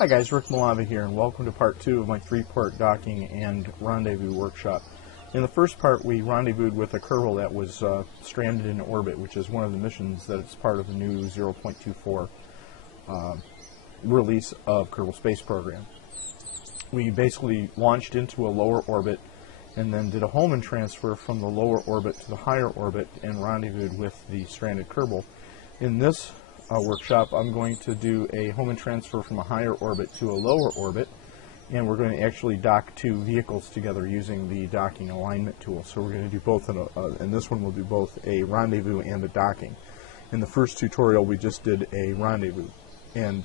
Hi guys, Rick Malava here, and welcome to part 2 of my 3-part docking and rendezvous workshop. In the first part, we rendezvoused with a Kerbal that was stranded in orbit, which is one of the missions that is part of the new 0.24 release of Kerbal Space Program. We basically launched into a lower orbit and then did a Hohmaan transfer from the lower orbit to the higher orbit and rendezvoused with the stranded Kerbal. In this workshop, I'm going to do a Hohmaan transfer from a higher orbit to a lower orbit, and we're going to actually dock two vehicles together using the docking alignment tool. So we're going to do both, in this one we'll do both a rendezvous and a docking. In the first tutorial we just did a rendezvous, and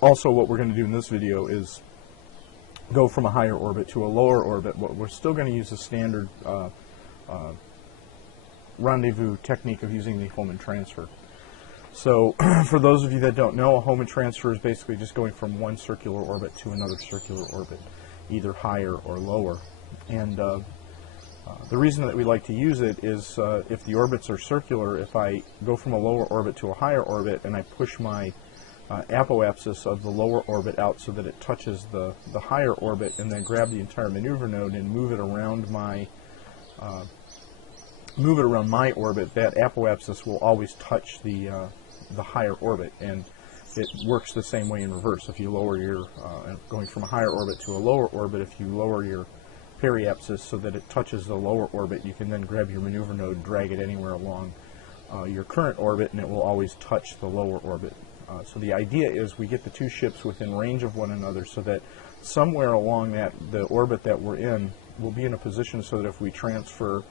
also what we're going to do in this video is go from a higher orbit to a lower orbit. We're still going to use the standard rendezvous technique of using the Hohmaan transfer. So for those of you that don't know, a Hohmaan transfer is basically just going from one circular orbit to another circular orbit, either higher or lower. And the reason that we like to use it is if the orbits are circular, if I go from a lower orbit to a higher orbit and I push my apoapsis of the lower orbit out so that it touches the higher orbit, and then grab the entire maneuver node and move it around my orbit, that apoapsis will always touch the higher orbit, and it works the same way in reverse. If you lower your, going from a higher orbit to a lower orbit, if you lower your periapsis so that it touches the lower orbit, you can then grab your maneuver node and drag it anywhere along your current orbit, and it will always touch the lower orbit. So the idea is we get the two ships within range of one another so that somewhere along the orbit that we're in, we'll be in a position so that if we transfer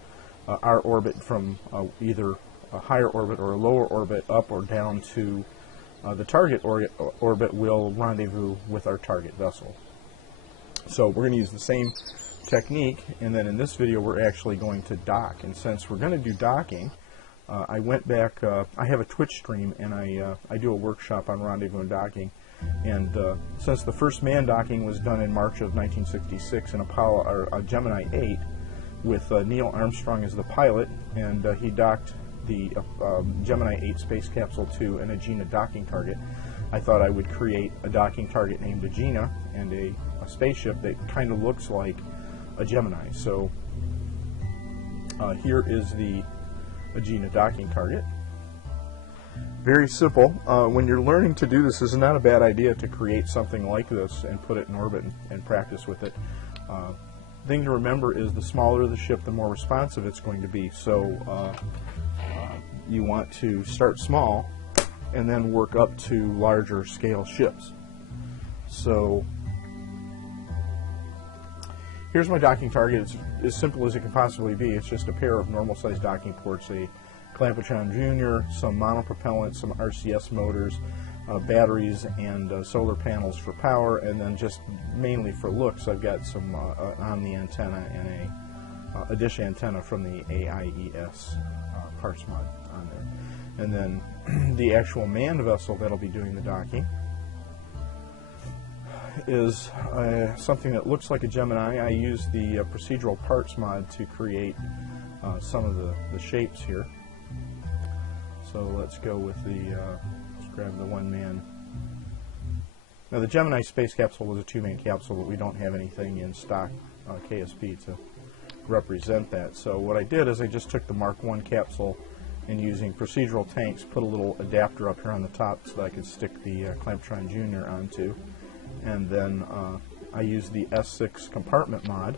our orbit from either a higher orbit or a lower orbit up or down to the target orbit, will rendezvous with our target vessel. So we're going to use the same technique, and then in this video we're actually going to dock. And since we're going to do docking, I went back, I have a Twitch stream, and I do a workshop on rendezvous and docking. And since the first man docking was done in March of 1966 in a Gemini 8, with Neil Armstrong as the pilot, and he docked the Gemini 8 space capsule to an Agena docking target, I thought I would create a docking target named Agena and a spaceship that kind of looks like a Gemini. So here is the Agena docking target. Very simple. When you're learning to do this, it's not a bad idea to create something like this and put it in orbit and practice with it. Thing to remember is the smaller the ship, the more responsive it's going to be. So you want to start small and then work up to larger scale ships. So here's my docking target. It's as simple as it can possibly be. It's just a pair of normal sized docking ports, a Clampetron Jr., some monopropellant, some RCS motors, batteries, and solar panels for power, and then just mainly for looks, I've got some Omni antenna and a dish antenna from the AIES parts mod on there. And then the actual manned vessel that'll be doing the docking is something that looks like a Gemini. I use the procedural parts mod to create some of the shapes here. So let's go with let's grab the one-man. Now the Gemini space capsule was a two-man capsule, but we don't have anything in stock KSP to represent that. So what I did is I just took the Mark I capsule, and using procedural tanks, put a little adapter up here on the top so that I could stick the Clampetron Jr. onto. And then I used the S6 compartment mod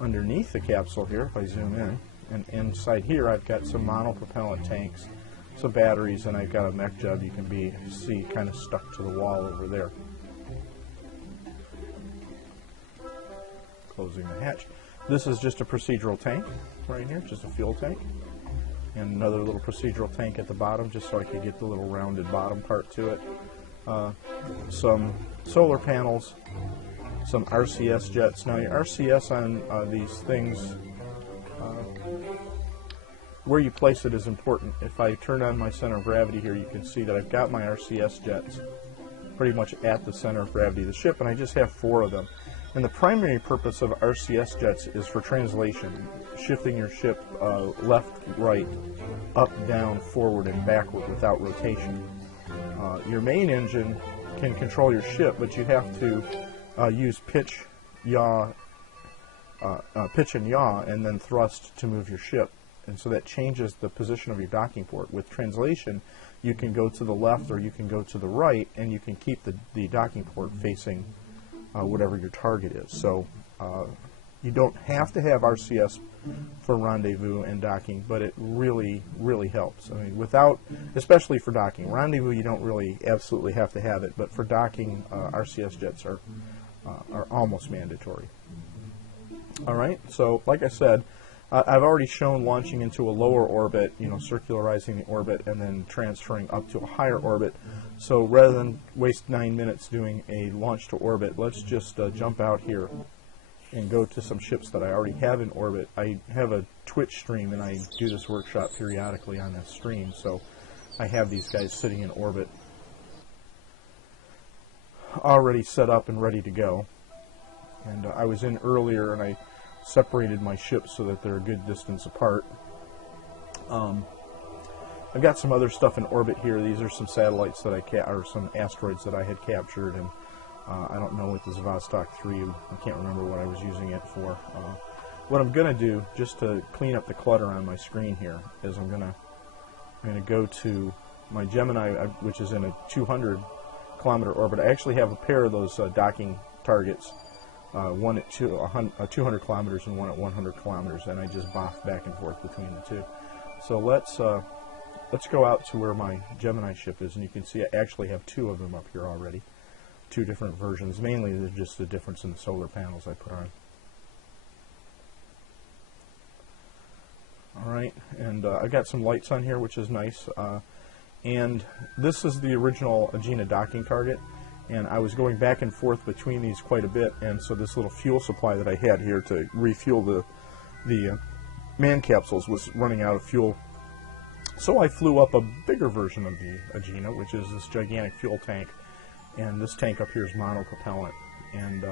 underneath the capsule here, if I zoom in. And inside here I've got some monopropellant tanks, some batteries, and I've got a mech jub you can see kind of stuck to the wall over there. Closing the hatch. This is just a procedural tank right here, just a fuel tank. And another little procedural tank at the bottom, just so I could get the little rounded bottom part to it. Some solar panels, some RCS jets. Now your RCS on these things, where you place it is important. If I turn on my center of gravity here, you can see that I've got my RCS jets pretty much at the center of gravity of the ship, and I just have 4 of them. And the primary purpose of RCS jets is for translation, shifting your ship left, right, up, down, forward, and backward without rotation. Your main engine can control your ship, but you have to use pitch, yaw, pitch and yaw, and then thrust to move your ship. And so that changes the position of your docking port. With translation, you can go to the left or you can go to the right, and you can keep the docking port facing whatever your target is. So you don't have to have RCS for rendezvous and docking, but it really, really helps. I mean, especially for docking. Rendezvous, you don't really absolutely have to have it, but for docking, RCS jets are almost mandatory. All right, so like I said, I've already shown launching into a lower orbit, circularizing the orbit and then transferring up to a higher orbit. So rather than waste 9 minutes doing a launch to orbit, let's just jump out here and go to some ships that I already have in orbit. I have a Twitch stream, and I do this workshop periodically on that stream, so I have these guys sitting in orbit already set up and ready to go. And I was in earlier, and I separated my ships so that they're a good distance apart. I've got some other stuff in orbit here. These are some satellites that or some asteroids that I had captured, and I don't know what this Vostok 3, I can't remember what I was using it for. What I'm going to do, just to clean up the clutter on my screen here, is I'm going to go to my Gemini, which is in a 200-kilometer orbit. I actually have a pair of those docking targets, one at 200 kilometers and one at 100 kilometers, and I just boff back and forth between the two. So let's go out to where my Gemini ship is, and you can see I actually have two of them up here already. Two different versions. Mainly there's just the difference in the solar panels I put on. Alright, and I got some lights on here, which is nice. And this is the original Agena docking target, and I was going back and forth between these quite a bit, and so this little fuel supply that I had here to refuel the man capsules was running out of fuel. So I flew up a bigger version of the Agena, which is this gigantic fuel tank. And this tank up here is monopropellant, and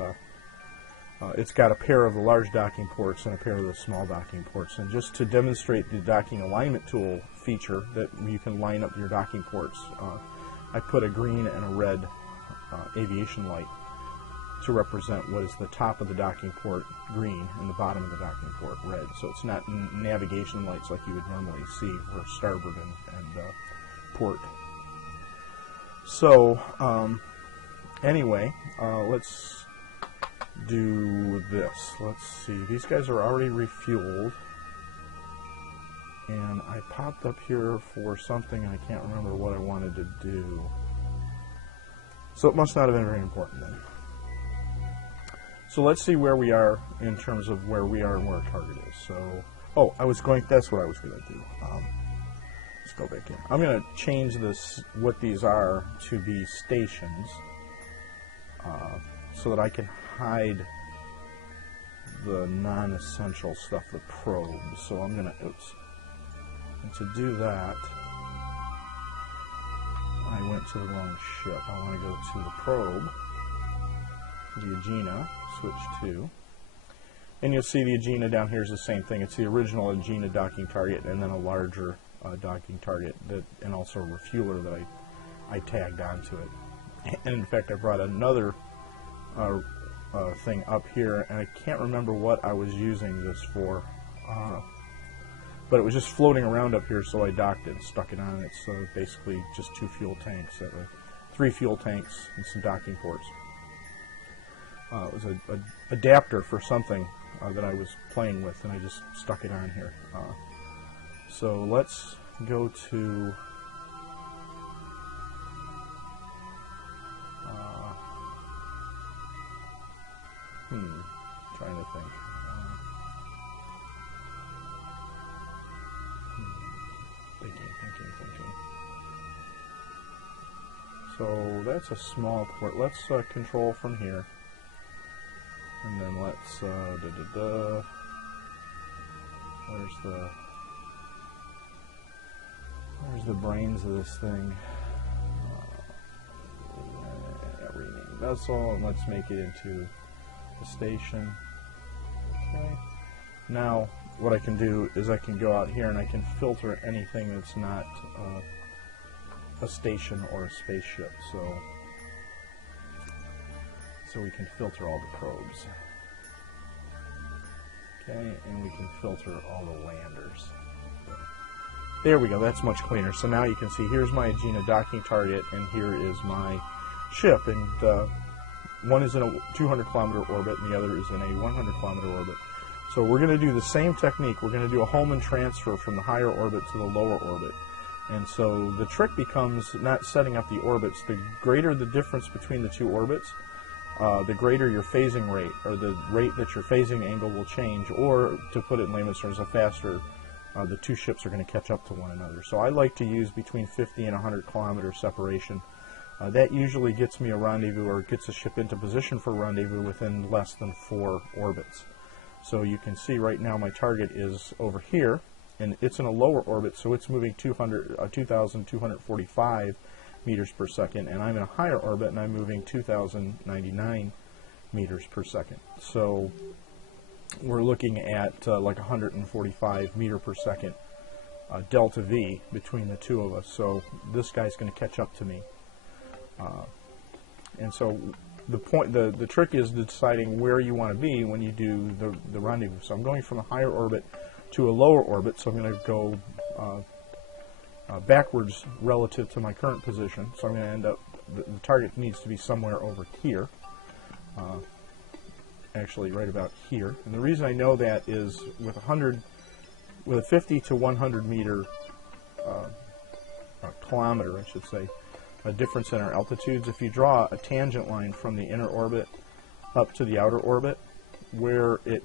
it's got a pair of the large docking ports and a pair of the small docking ports. And just to demonstrate the docking alignment tool feature that you can line up your docking ports, I put a green and a red aviation light to represent what is the top of the docking port green and the bottom of the docking port red. So it's not navigation lights like you would normally see for starboard and port. So anyway, let's do this. Let's see. These guys are already refueled, and I popped up here for something, and I can't remember what I wanted to do. So it must not have been very important then. So let's see where we are in terms of where we are and where our target is. So, that's what I was going to do. Let's go back in. I'm going to change what these are to be stations, so that I can hide the non-essential stuff, the probes. So I'm going to, and to do that, I went to the wrong ship. I want to go to the probe, the Agena, switch to, and you'll see the Agena down here is the same thing. It's the original Agena docking target, and then a larger docking target, and also a refueler that I tagged onto it. And in fact, I brought another thing up here, and I can't remember what I was using this for, but it was just floating around up here, so I docked it and stuck it on it. So basically just two fuel tanks, 3 fuel tanks and some docking ports. It was an adapter for something that I was playing with, and I just stuck it on here. So let's go to trying to think. Thinking. So that's a small port. Let's control from here, and then let's where's the brains of this thing? Rename vessel, and let's make it into a station. Okay. Now what I can do is I can go out here and I can filter anything that's not a station or a spaceship. So we can filter all the probes. Okay, and we can filter all the landers. There we go, that's much cleaner. So now you can see here's my Agena docking target, and here is my ship. And one is in a 200 kilometer orbit, and the other is in a 100 kilometer orbit. So we're going to do the same technique. We're going to do a Hohmaan transfer from the higher orbit to the lower orbit. And so the trick becomes not setting up the orbits. The greater the difference between the two orbits, the greater your phasing rate, or the rate that your phasing angle will change, or to put it in layman's terms, the faster the two ships are going to catch up to one another. So I like to use between 50 and 100 kilometer separation. That usually gets me a rendezvous, or gets a ship into position for rendezvous within less than 4 orbits. So you can see right now my target is over here, and it's in a lower orbit, so it's moving 2,245 meters per second, and I'm in a higher orbit, and I'm moving 2,099 meters per second. So we're looking at like 145 meter per second delta V between the two of us. So this guy's going to catch up to me, and so the trick is deciding where you want to be when you do the rendezvous. So I'm going from a higher orbit to a lower orbit, so I'm going to go backwards relative to my current position. So I'm going to end up, the target needs to be somewhere over here, actually right about here. And the reason I know that is with a 50 to 100 meter kilometer, I should say, a difference in our altitudes. If you draw a tangent line from the inner orbit up to the outer orbit, where it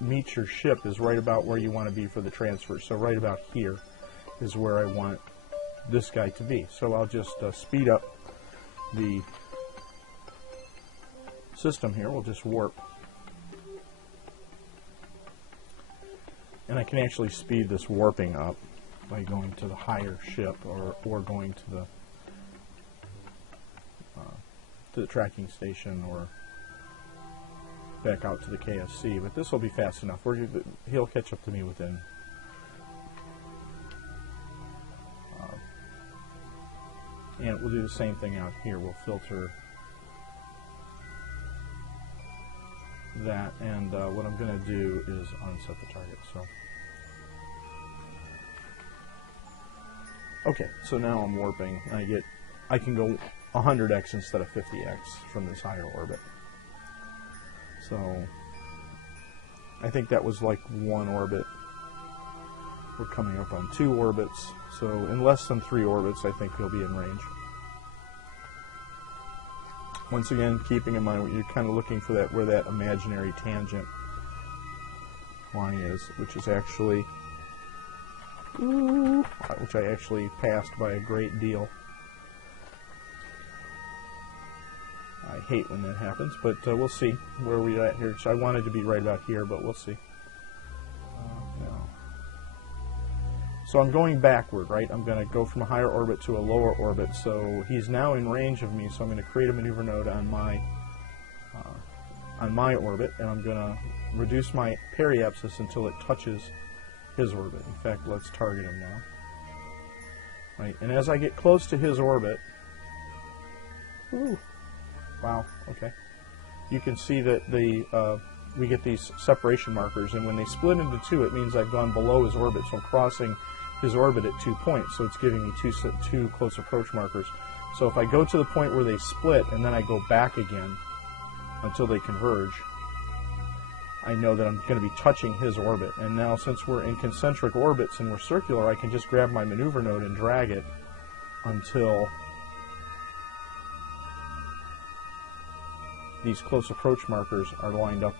meets your ship is right about where you want to be for the transfer. So right about here is where I want this guy to be. So I'll just speed up the system here. We'll just warp. And I can actually speed this warping up by going to the higher ship, or going to the tracking station, or back out to the KSC. But this will be fast enough. He'll catch up to me within and we'll do the same thing out here. We'll filter that, and what I'm going to do is unset the target. Okay, so now I'm warping. I can go 100x instead of 50x from this higher orbit. So I think that was like 1 orbit. We're coming up on 2 orbits. So in less than 3 orbits, I think he'll be in range. Once again, keeping in mind you're kind of looking for that, where that imaginary tangent line is, which is actually, which I actually passed by a great deal. I hate when that happens, but we'll see where we're at here. So I wanted to be right about here, but we'll see. No. So I'm going backward, right? I'm going to go from a higher orbit to a lower orbit. So he's now in range of me, so I'm going to create a maneuver node on my orbit, and I'm going to reduce my periapsis until it touches his orbit. In fact, let's target him now. Right, and as I get close to his orbit, wow, okay, you can see that we get these separation markers, and when they split into 2, it means I've gone below his orbit, so I'm crossing his orbit at 2 points, so it's giving me two close approach markers. So if I go to the point where they split, and then I go back again until they converge, I know that I'm going to be touching his orbit. And now, since we're in concentric orbits and we're circular, I can just grab my maneuver node and drag it until these close approach markers are lined up.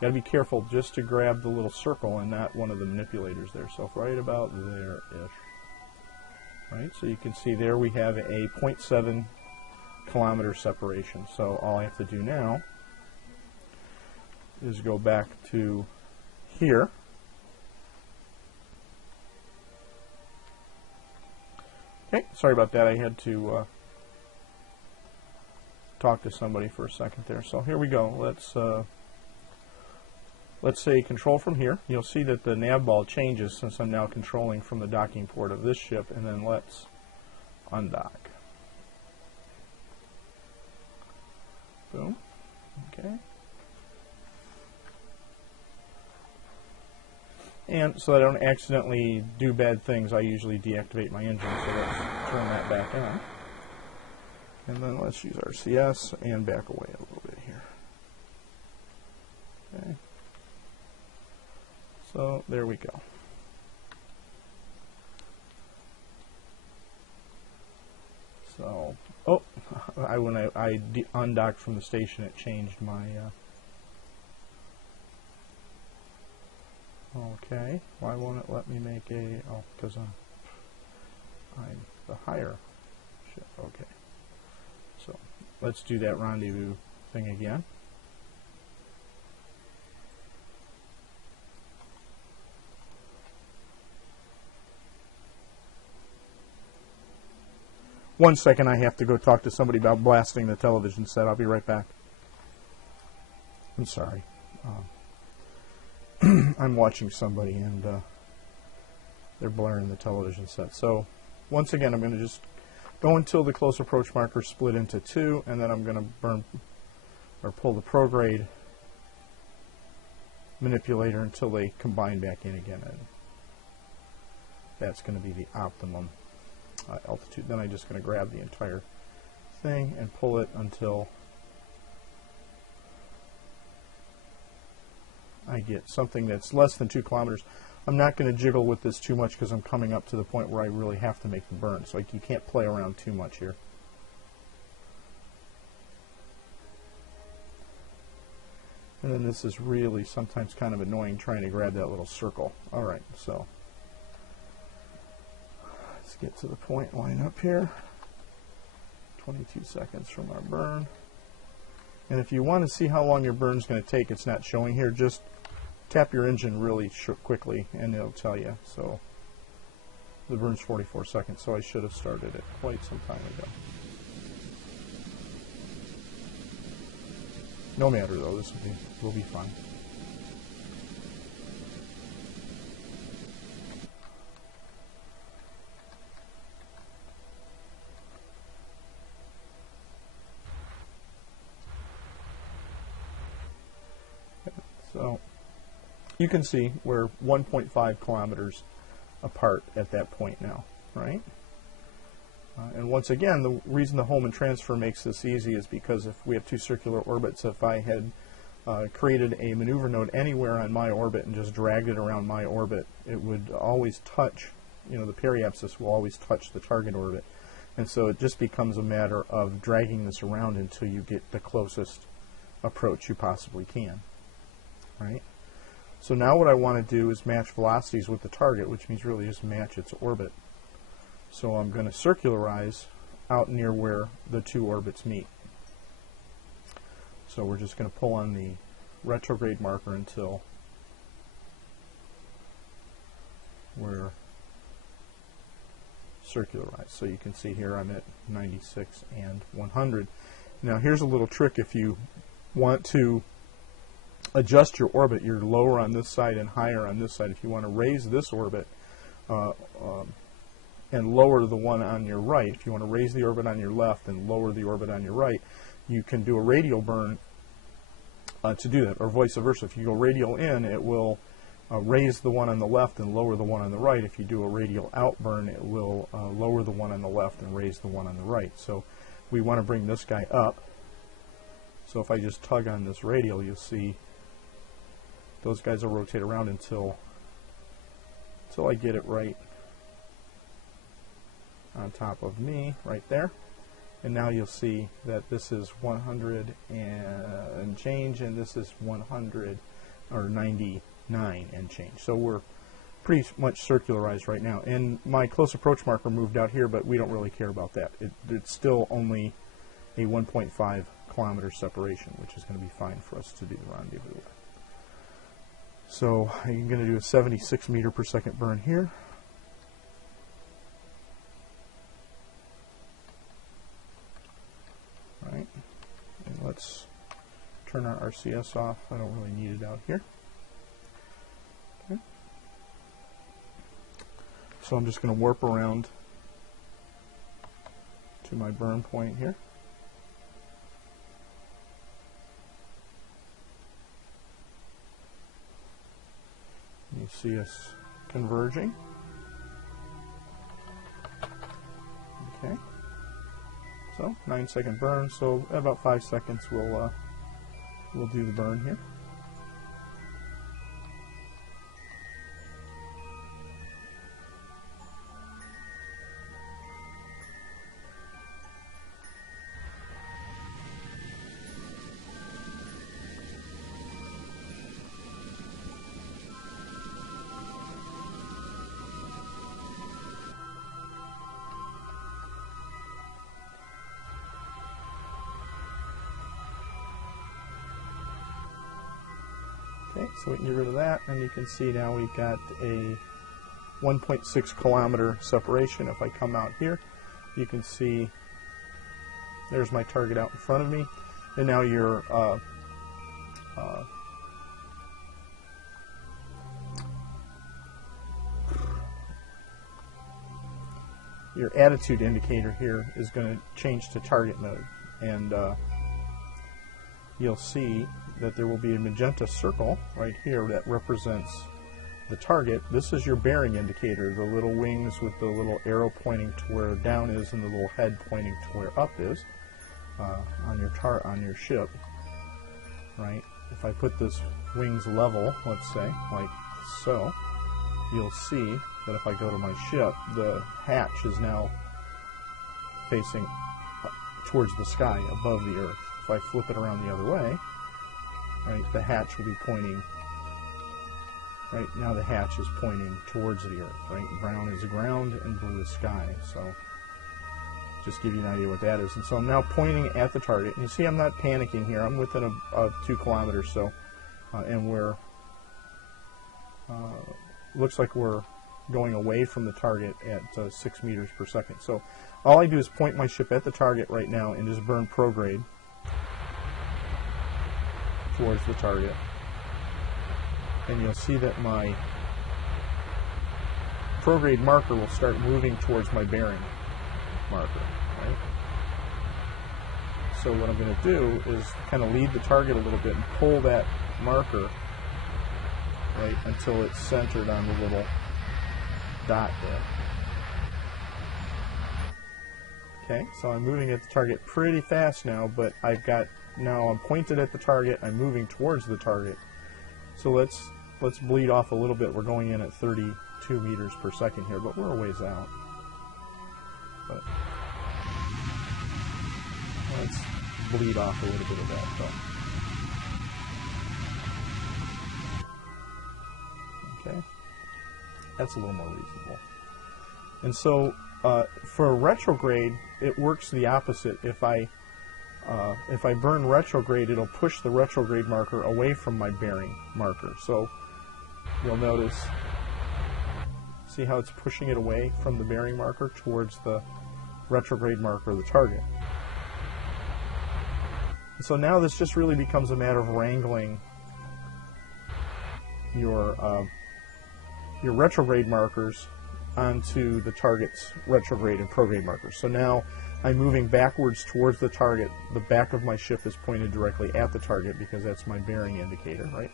Got to be careful just to grab the little circle and not one of the manipulators there. So right about there-ish. Right, so you can see there we have a 0.7 kilometer separation. So all I have to do now is go back to here. Okay, sorry about that. I had to talk to somebody for a second there. So here we go. Let's say control from here. You'll see that the nav ball changes since I'm now controlling from the docking port of this ship. And then let's undock. Boom. Okay. And so I don't accidentally do bad things, I usually deactivate my engine, so let's turn that back on. And then let's use RCS and back away a little bit here. Okay. So there we go. So, oh, when I undocked from the station, it changed my, okay, why won't it let me make a, oh, because I'm the higher ship, okay. So, let's do that rendezvous thing again. One second, I have to go talk to somebody about blasting the television set. I'll be right back. I'm sorry. I'm watching somebody and they're blaring the television set. So once again, I'm going to just go until the close approach markers split into two, and then I'm going to burn or pull the prograde manipulator until they combine back in again. And that's going to be the optimum altitude. Then I'm just going to grab the entire thing and pull it until I get something that's less than 2 kilometers. I'm not going to jiggle with this too much because I'm coming up to the point where I really have to make the burn. So you can't play around too much here. And then this is really sometimes kind of annoying trying to grab that little circle. Alright, so let's get to the point line up here. 22 seconds from our burn. And if you want to see how long your burn is going to take, it's not showing here, just tap your engine really quickly and it'll tell you. So the burn's 44 seconds, so I should have started it quite some time ago. No matter though, this will be fine. So you can see we're 1.5 kilometers apart at that point now, right? And once again, the reason the Hohmaan transfer makes this easy is because if we have 2 circular orbits, if I had created a maneuver node anywhere on my orbit and just dragged it around my orbit, it would always touch, the periapsis will always touch the target orbit. And so it just becomes a matter of dragging this around until you get the closest approach you possibly can. Right? So now what I want to do is match velocities with the target, which means really just match its orbit. So I'm going to circularize out near where the 2 orbits meet. So we're just going to pull on the retrograde marker until we're circularized. So you can see here I'm at 96 and 100. Now here's a little trick. If you want to adjust your orbit, you're lower on this side and higher on this side. If you want to raise this orbit and lower the one on your right, if you want to raise the orbit on your left and lower the orbit on your right, you can do a radial burn to do that, or vice versa. If you go radial in, it will raise the one on the left and lower the one on the right. If you do a radial out burn, it will lower the one on the left and raise the one on the right. So we want to bring this guy up. So if I just tug on this radial, you'll see those guys will rotate around until I get it right on top of me, right there. And now you'll see that this is 100 and change, and this is 100 or 99 and change. So we're pretty much circularized right now. And my close approach marker moved out here, but we don't really care about that. It's still only a 1.5 kilometer separation, which is going to be fine for us to do the rendezvous with. So I'm going to do a 76 meter per second burn here. All right, and let's turn our RCS off. I don't really need it out here. Okay. So I'm just going to warp around to my burn point here. You see us converging. Okay. So 9-second burn. So about 5 seconds, we'll do the burn here. Okay, so we can get rid of that, and you can see now we've got a 1.6 kilometer separation. If I come out here, you can see there's my target out in front of me, and now your attitude indicator here is going to change to target mode, and you'll see that there will be a magenta circle right here that represents the target. This is your bearing indicator, the little wings with the little arrow pointing to where down is and the little head pointing to where up is on your ship. Right? If I put this wings level, let's say, like so, you'll see that if I go to my ship, the hatch is now facing towards the sky above the earth. If I flip it around the other way, right, the hatch will be pointing, right, now the hatch is pointing towards the earth, right, brown is the ground and blue is sky, so just give you an idea what that is. And so I'm now pointing at the target, and you see I'm not panicking here, I'm within a 2 kilometers, so, and we're, looks like we're going away from the target at 6 meters per second. So all I do is point my ship at the target right now and just burn prograde towards the target, and you'll see that my prograde marker will start moving towards my bearing marker, right? So what I'm going to do is kind of lead the target a little bit and pull that marker right until it's centered on the little dot there. Okay, so I'm moving at the target pretty fast now, but now I'm pointed at the target, I'm moving towards the target. So let's bleed off a little bit. We're going in at 32 meters per second here, but we're a ways out. But let's bleed off a little bit of that though. Okay, that's a little more reasonable. And so for retrograde, it works the opposite. If I burn retrograde, it'll push the retrograde marker away from my bearing marker. So you'll notice, see how it's pushing it away from the bearing marker towards the retrograde marker of the target. And so now this just really becomes a matter of wrangling your retrograde markers onto the target's retrograde and prograde markers. So now I'm moving backwards towards the target. The back of my ship is pointed directly at the target because that's my bearing indicator, right?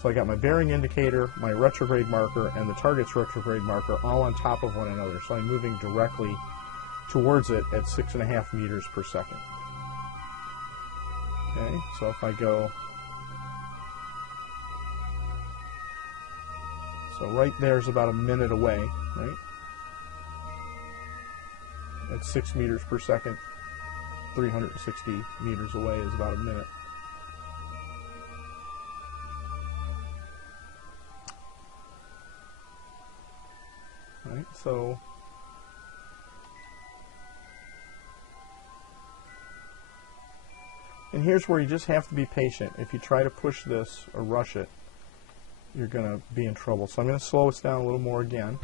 So I got my bearing indicator, my retrograde marker, and the target's retrograde marker all on top of one another. So I'm moving directly towards it at 6.5 meters per second. Okay, so if I go, so right there is about a minute away, right? At 6 meters per second, 360 meters away is about a minute. Right, so and here's where you just have to be patient. If you try to push this or rush it, you're going to be in trouble. So I'm going to slow us down a little more again.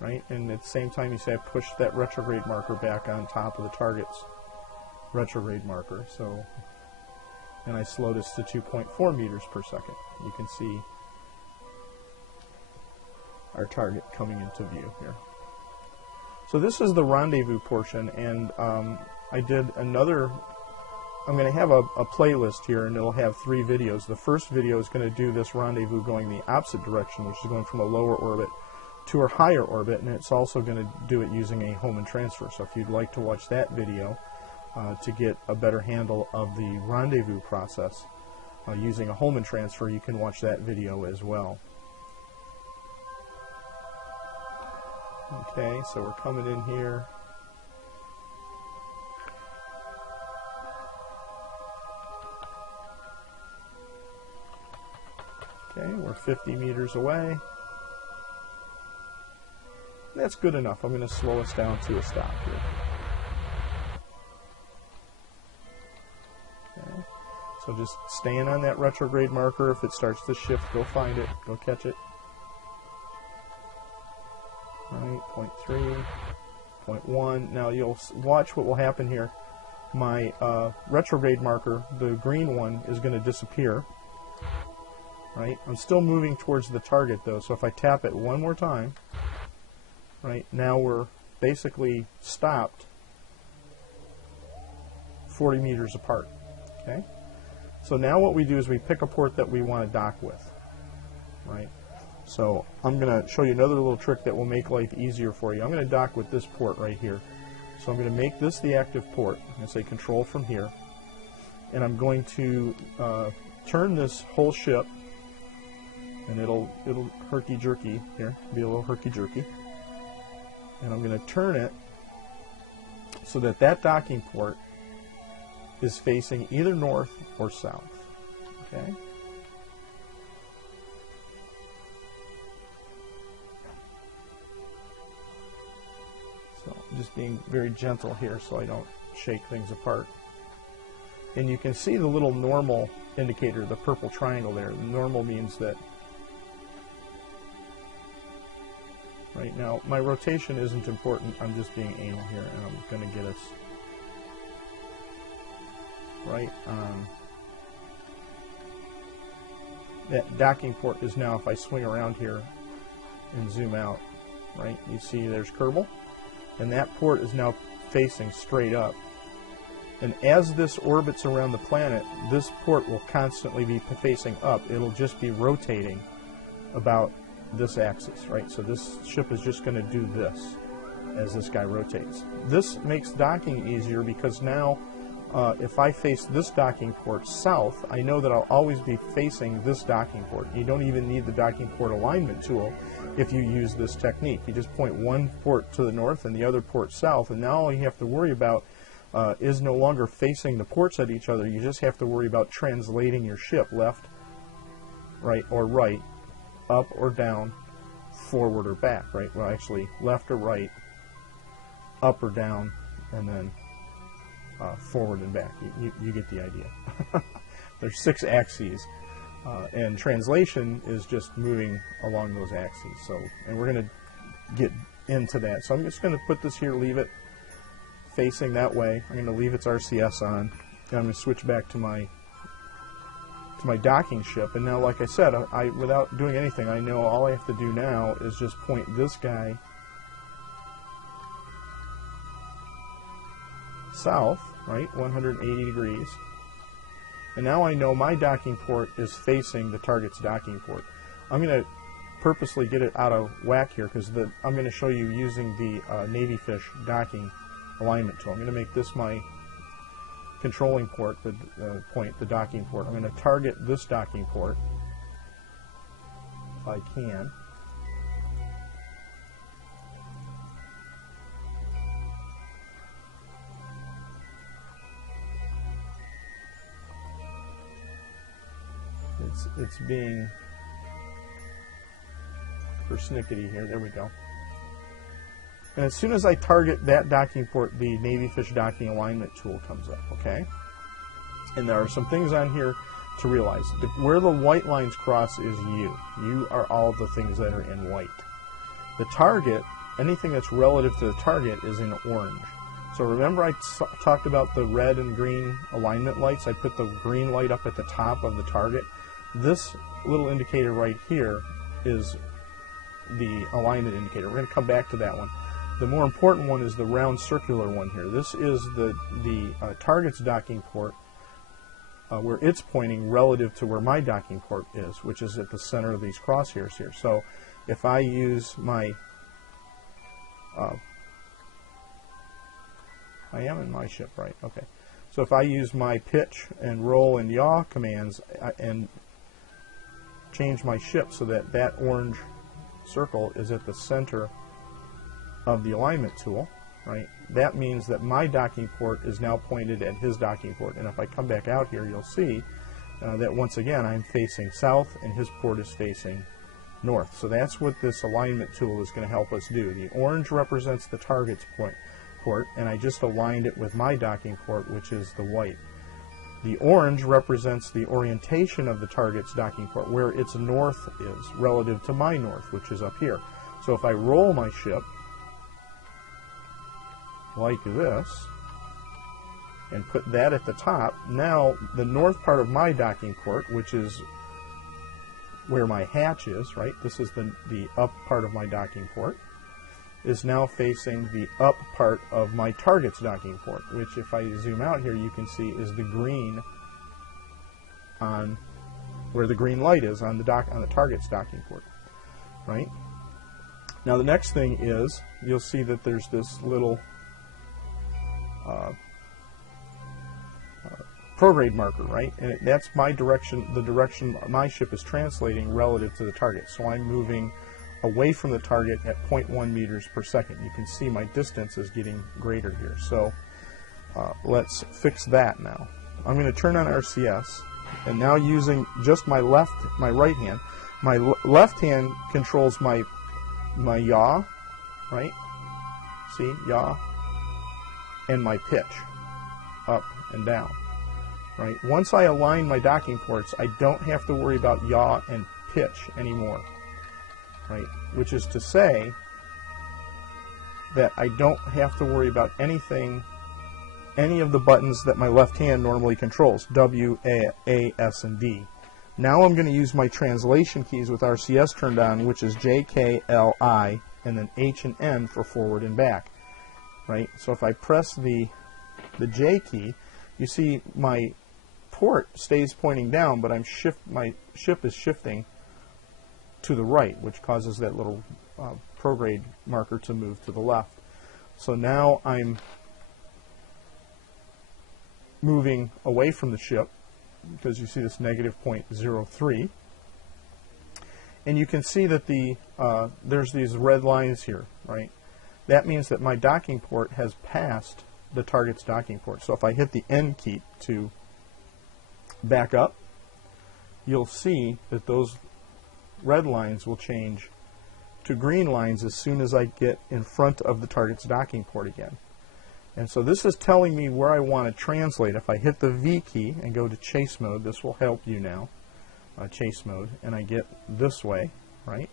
Right, and at the same time you say I push that retrograde marker back on top of the target's retrograde marker. So, and I slow this to 2.4 meters per second. You can see our target coming into view here. So this is the rendezvous portion, and I did another, I'm going to have a playlist here, and it'll have 3 videos. The first video is going to do this rendezvous going the opposite direction, which is going from a lower orbit to a higher orbit, and it's also going to do it using a Hohmaan transfer. So if you'd like to watch that video to get a better handle of the rendezvous process using a Hohmaan transfer, you can watch that video as well. Okay, so we're coming in here. Okay, we're 50 meters away. That's good enough. I'm going to slow us down to a stop here. Okay, so just staying on that retrograde marker. If it starts to shift, go find it, go catch it. Right, 0.3, 0.1. Now you'll watch what will happen here. My retrograde marker, the green one, is going to disappear. Right, I'm still moving towards the target though, so if I tap it one more time, right, now we're basically stopped 40 meters apart. Okay, so now what we do is we pick a port that we want to dock with. Right. So I'm going to show you another little trick that will make life easier for you. I'm going to dock with this port right here. So I'm going to make this the active port. I'm going to say control from here. And I'm going to turn this whole ship, and it'll herky-jerky here, be a little herky-jerky. And I'm going to turn it so that that docking port is facing either north or south. Okay? Just being very gentle here so I don't shake things apart. And you can see the little normal indicator, the purple triangle there. The normal means that right now my rotation isn't important. I'm just being anal here, and I'm going to get us right on. That docking port is now, if I swing around here and zoom out, right, you see there's Kerbal. And that port is now facing straight up. And as this orbits around the planet, this port will constantly be facing up. It'll just be rotating about this axis, right? So this ship is just going to do this as this guy rotates. This makes docking easier because now if I face this docking port south, I know that I'll always be facing this docking port. You don't even need the docking port alignment tool if you use this technique. You just point one port to the north and the other port south, and now all you have to worry about is no longer facing the ports at each other. You just have to worry about translating your ship left, right, or right, up or down, forward or back, right? Well, actually, left or right, up or down, and then forward and back. You get the idea. There's 6 axes, and translation is just moving along those axes. So, and we're going to get into that. So I'm just going to put this here, leave it facing that way. I'm going to leave its RCS on, and I'm going to switch back to my docking ship. And now, like I said, I without doing anything, I know all I have to do now is just point this guy south, right, 180 degrees. And now I know my docking port is facing the target's docking port. I'm going to purposely get it out of whack here because I'm going to show you using the Navyfish docking alignment tool. I'm going to make this my controlling port, the docking port. I'm going to target this docking port if I can. It's being persnickety here. There we go. And as soon as I target that docking port, the Navyfish docking alignment tool comes up, okay? And there are some things on here to realize. Where the white lines cross is you. You are all the things that are in white. The target, anything that's relative to the target, is in orange. So remember I talked about the red and green alignment lights? I put the green light up at the top of the target. This little indicator right here is the alignment indicator. We're going to come back to that one. The more important one is the round circular one here. This is the target's docking port, where it's pointing relative to where my docking port is, which is at the center of these crosshairs here. So if I use my, I am in my ship, right? Okay. So if I use my pitch and roll and yaw commands and change my ship so that that orange circle is at the center of the alignment tool, right? That means that my docking port is now pointed at his docking port. And if I come back out here, you'll see that once again I'm facing south and his port is facing north. So that's what this alignment tool is going to help us do. The orange represents the target's port, and I just aligned it with my docking port, which is the white. The orange represents the orientation of the target's docking port, where its north is relative to my north, which is up here. So if I roll my ship like this and put that at the top, now the north part of my docking port, which is where my hatch is, right? This is the up part of my docking port, is now facing the up part of my target's docking port, which if I zoom out here you can see is the green on where the green light is on the target's docking port, right? Now the next thing is you'll see that there's this little prograde marker, right? And that's my direction, the direction my ship is translating relative to the target. So I'm moving away from the target at 0.1 meters per second. You can see my distance is getting greater here. So let's fix that now. I'm going to turn on RCS, and now using just my right hand, my left hand controls my yaw, right? See, yaw, and my pitch, up and down, right? Once I align my docking ports, I don't have to worry about yaw and pitch anymore, right? Which is to say that I don't have to worry about anything, any of the buttons that my left hand normally controls, W, A, S, and D. Now I'm going to use my translation keys with RCS turned on, which is J, K, L, I, and then H and N for forward and back, right? So if I press the J key, you see my port stays pointing down, but my ship is shifting to the right, which causes that little prograde marker to move to the left. So now I'm moving away from the ship, because you see this negative 0.03, and you can see that there's these red lines here, right? That means that my docking port has passed the target's docking port. So if I hit the N key to back up, you'll see that those red lines will change to green lines as soon as I get in front of the target's docking port again. And so this is telling me where I want to translate. If I hit the V key and go to chase mode, this will help you now, chase mode, and I get this way, right?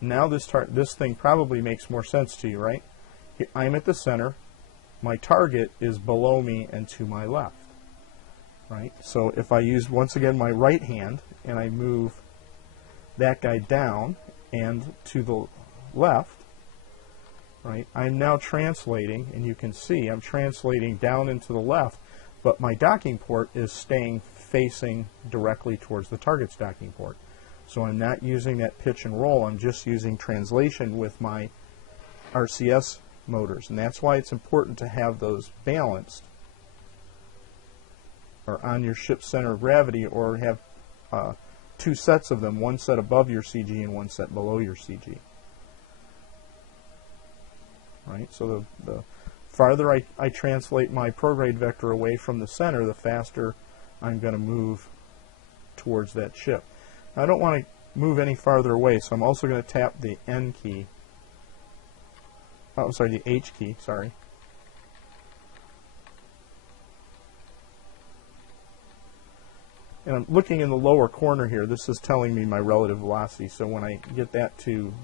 Now this thing probably makes more sense to you, right? I'm at the center. My target is below me and to my left, right? So if I use, once again, my right hand, and I move that guy down and to the left, right, I'm now translating, and you can see I'm translating down and to the left, but my docking port is staying facing directly towards the target's docking port. So I'm not using that pitch and roll, I'm just using translation with my RCS motors, and that's why it's important to have those balanced, or on your ship's center of gravity, or have two sets of them, one set above your CG and one set below your CG. Right? So the farther I translate my prograde vector away from the center, the faster I'm going to move towards that ship. Now, I don't want to move any farther away, so I'm also going to tap the N key. Oh, I'm sorry, the H key, sorry. And I'm looking in the lower corner here. This is telling me my relative velocity, so when I get that to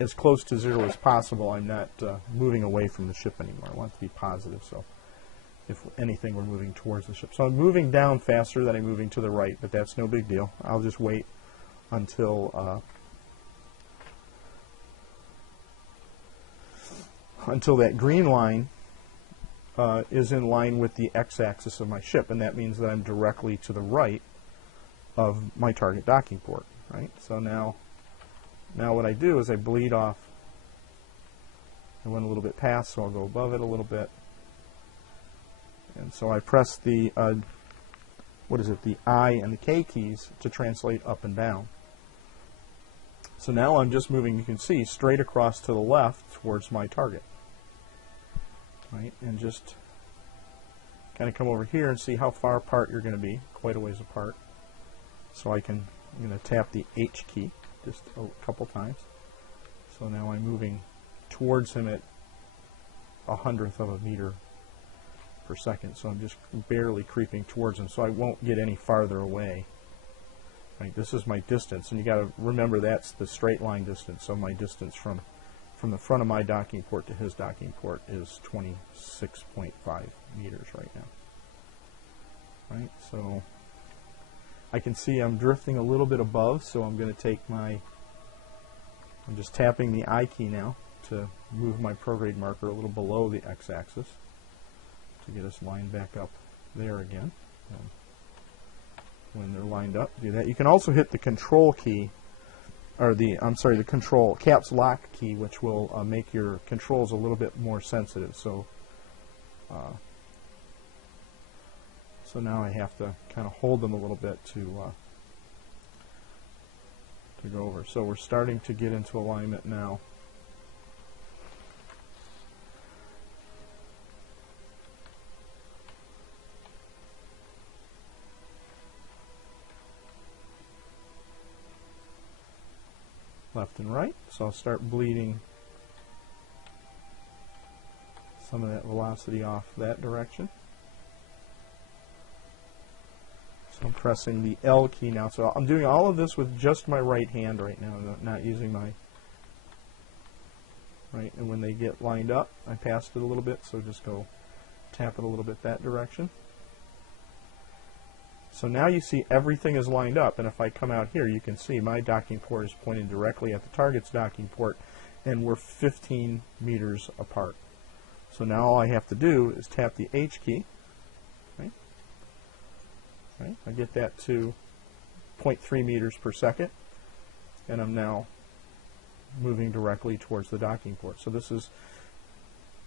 as close to zero as possible, I'm not moving away from the ship anymore. I want it to be positive, so if anything, we're moving towards the ship. So I'm moving down faster than I'm moving to the right, but that's no big deal. I'll just wait until until that green line is in line with the x-axis of my ship, and that means that I'm directly to the right of my target docking port. Right. So now what I do is I bleed off. I went a little bit past, so I'll go above it a little bit. And so I press the the I and the K keys to translate up and down. So now I'm just moving, you can see, straight across to the left towards my target. Right, and just kind of come over here and see how far apart you're going to be, quite a ways apart. So I'm going to tap the H key just a couple times. So now I'm moving towards him at 1/100th of a meter per second. So I'm just barely creeping towards him, so I won't get any farther away. Right, this is my distance, and you got to remember that's the straight line distance. So my distance from the front of my docking port to his docking port is 26.5 meters right now. Right, so I can see I'm drifting a little bit above, so I'm going to take I'm just tapping the I key now to move my prograde marker a little below the x-axis to get us lined back up there again. And when they're lined up, do that. You can also hit the control key, or the control caps lock key, which will make your controls a little bit more sensitive. So now I have to kind of hold them a little bit to go over. So we're starting to get into alignment now. Left and right, so I'll start bleeding some of that velocity off that direction. So I'm pressing the L key now. So I'm doing all of this with just my right hand right now, not using my right. And when they get lined up, I passed it a little bit, so just go tap it a little bit that direction. So now you see everything is lined up, and if I come out here, you can see my docking port is pointing directly at the target's docking port, and we're 15 meters apart. So now all I have to do is tap the H key. Right? Right? I get that to 0.3 meters per second, and I'm now moving directly towards the docking port. So this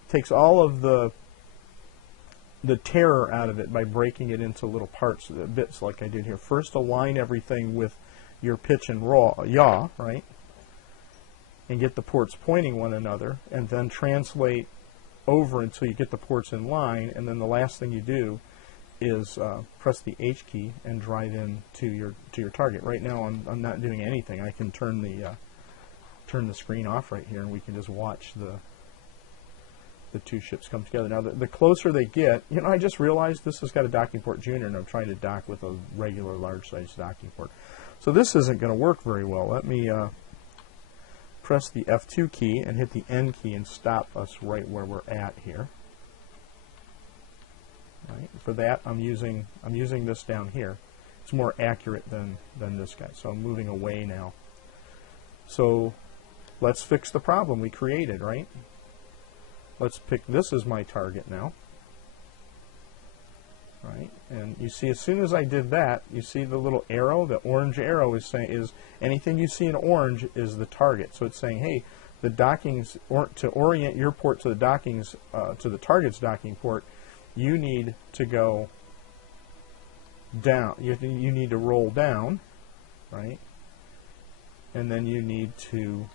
takes all of the terror out of it by breaking it into little parts, bits like I did here. First, align everything with your pitch and yaw, right? And get the ports pointing one another, and then translate over until you get the ports in line, and then the last thing you do is press the H key and drive in to your target. Right now I'm not doing anything. I can turn the screen off right here, and we can just watch the two ships come together. Now, the closer they get, I just realized this has got a docking port junior, and I'm trying to dock with a regular large-sized docking port. So this isn't going to work very well. Let me press the F2 key and hit the N key and stop us right where we're at here. Right. For that, I'm using this down here. It's more accurate than this guy. So I'm moving away now. So let's fix the problem we created, right? Let's pick this as my target now. Right, and you see, as soon as I did that, you see the little arrow, the orange arrow is saying anything you see in orange is the target. So it's saying, hey, the dockings, to orient your port to the dockings, to the target's docking port, you need to go down. You need to roll down, right? And then you need to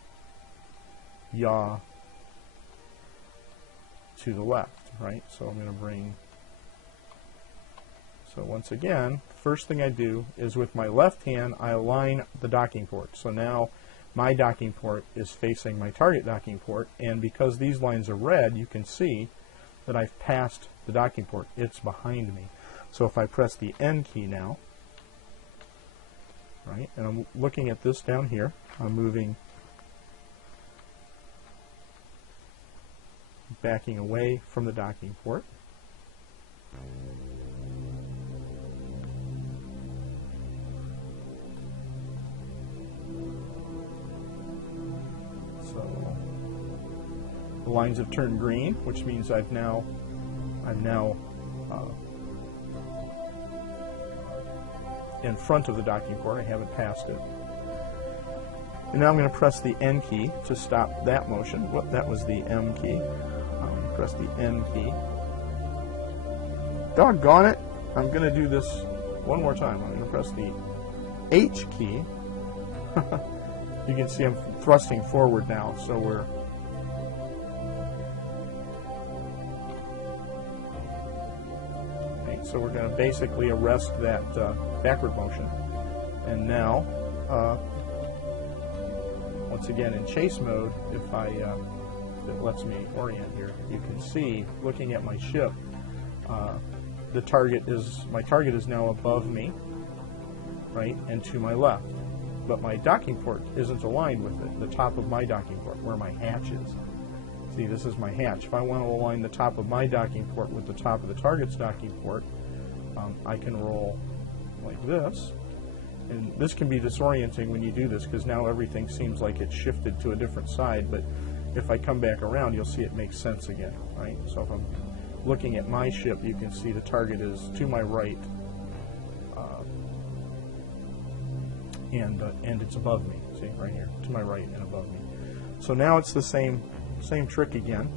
yaw to the left, right? So I'm going to bring. So once again, first thing I do is with my left hand, I align the docking port. So now my docking port is facing my target docking port, and because these lines are red, you can see that I've passed the docking port. It's behind me. So if I press the N key now, right, and I'm looking at this down here, I'm moving, backing away from the docking port. The lines have turned green, which means I'm now in front of the docking port. I haven't passed it. And now I'm going to press the N key to stop that motion. Whoop, that was the M key. Press the N key. Doggone it! I'm going to do this one more time. I'm going to press the H key. You can see I'm thrusting forward now, so we're so we're going to basically arrest that backward motion. And now, once again in chase mode, if it lets me orient here, you can see, looking at my ship, my target is now above me, right, and to my left. But my docking port isn't aligned with it, the top of my docking port, where my hatch is. See, this is my hatch. If I want to align the top of my docking port with the top of the target's docking port, I can roll like this. And this can be disorienting when you do this, because now everything seems like it's shifted to a different side, but if I come back around, you'll see it makes sense again, right? So if I'm looking at my ship, you can see the target is to my right, and it's above me. See, right here, to my right and above me. So now it's the same trick again.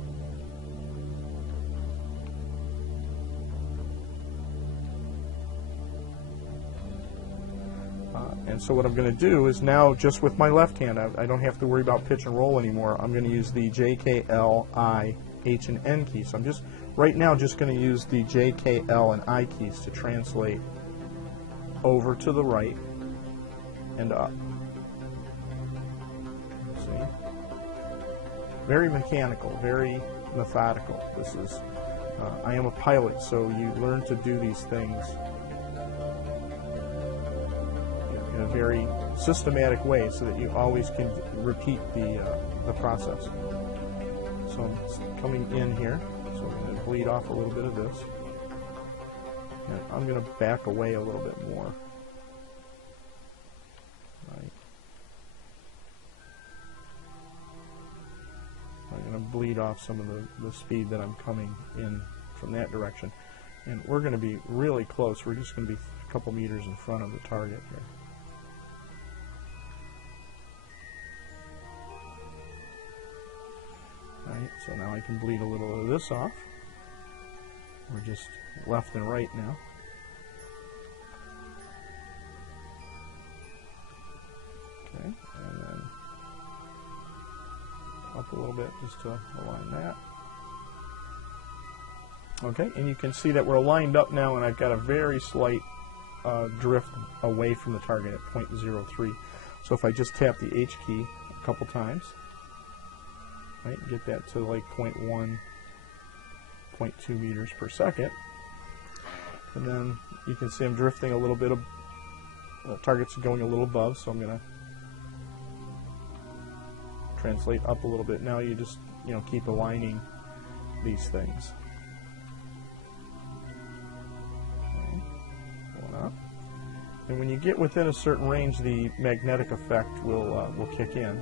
And so what I'm going to do is now, just with my left hand, I don't have to worry about pitch and roll anymore. I'm going to use the J, K, L, I, H, and N keys. So I'm just, right now, just going to use the J, K, L, and I keys to translate over to the right and up. See? Very mechanical, very methodical. This is, I am a pilot, so you learn to do these things in a very systematic way so that you always can repeat the process. So I'm coming in here, so I'm going to bleed off a little bit of this. And I'm going to back away a little bit more. Right. I'm going to bleed off some of the speed that I'm coming in from that direction. And we're going to be really close. We're just going to be a couple meters in front of the target here. Right, so now I can bleed a little of this off. We're just left and right now. Okay, and then up a little bit just to align that. Okay, and you can see that we're lined up now, and I've got a very slight drift away from the target at 0.03. So if I just tap the H key a couple times, right, get that to like 0.1, 0.2 meters per second, and then you can see I'm drifting a little bit of, the target's going a little above, so I'm going to translate up a little bit. Now you just, keep aligning these things. Okay. Going up. And when you get within a certain range, the magnetic effect will kick in,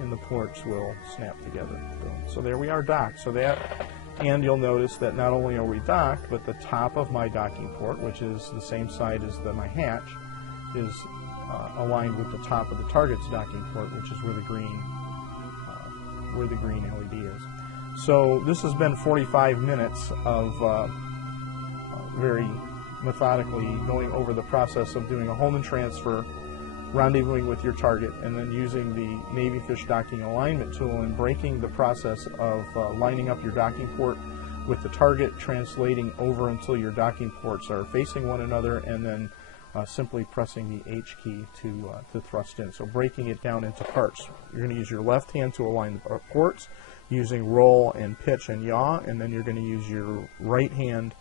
and the ports will snap together. So there we are docked. So that, and you'll notice that not only are we docked, but the top of my docking port, which is the same side as my hatch, is aligned with the top of the target's docking port, which is where the green LED is. So this has been 45 minutes of very methodically going over the process of doing a Hohmaan transfer, rendezvousing with your target, and then using the Navyfish docking alignment tool and breaking the process of lining up your docking port with the target, translating over until your docking ports are facing one another, and then simply pressing the H key to thrust in. So breaking it down into parts. You're going to use your left hand to align the ports, using roll and pitch and yaw, and then you're going to use your right hand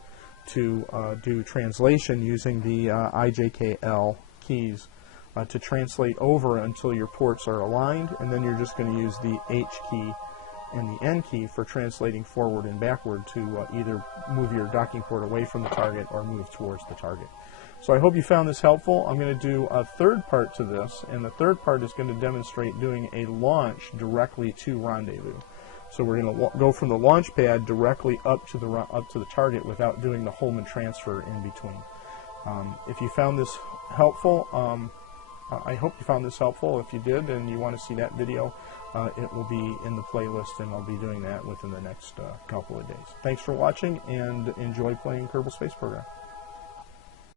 to do translation using the IJKL keys to translate over until your ports are aligned, and then you're just going to use the H key and the N key for translating forward and backward to either move your docking port away from the target or move towards the target. So I hope you found this helpful. I'm going to do a third part to this, and the third part is going to demonstrate doing a launch directly to rendezvous. So we're going to go from the launch pad directly up to the target without doing the Hohmaan transfer in between. If you found this helpful, I hope you found this helpful. If you did and you want to see that video, it will be in the playlist, and I'll be doing that within the next couple of days. Thanks for watching, and enjoy playing Kerbal Space Program.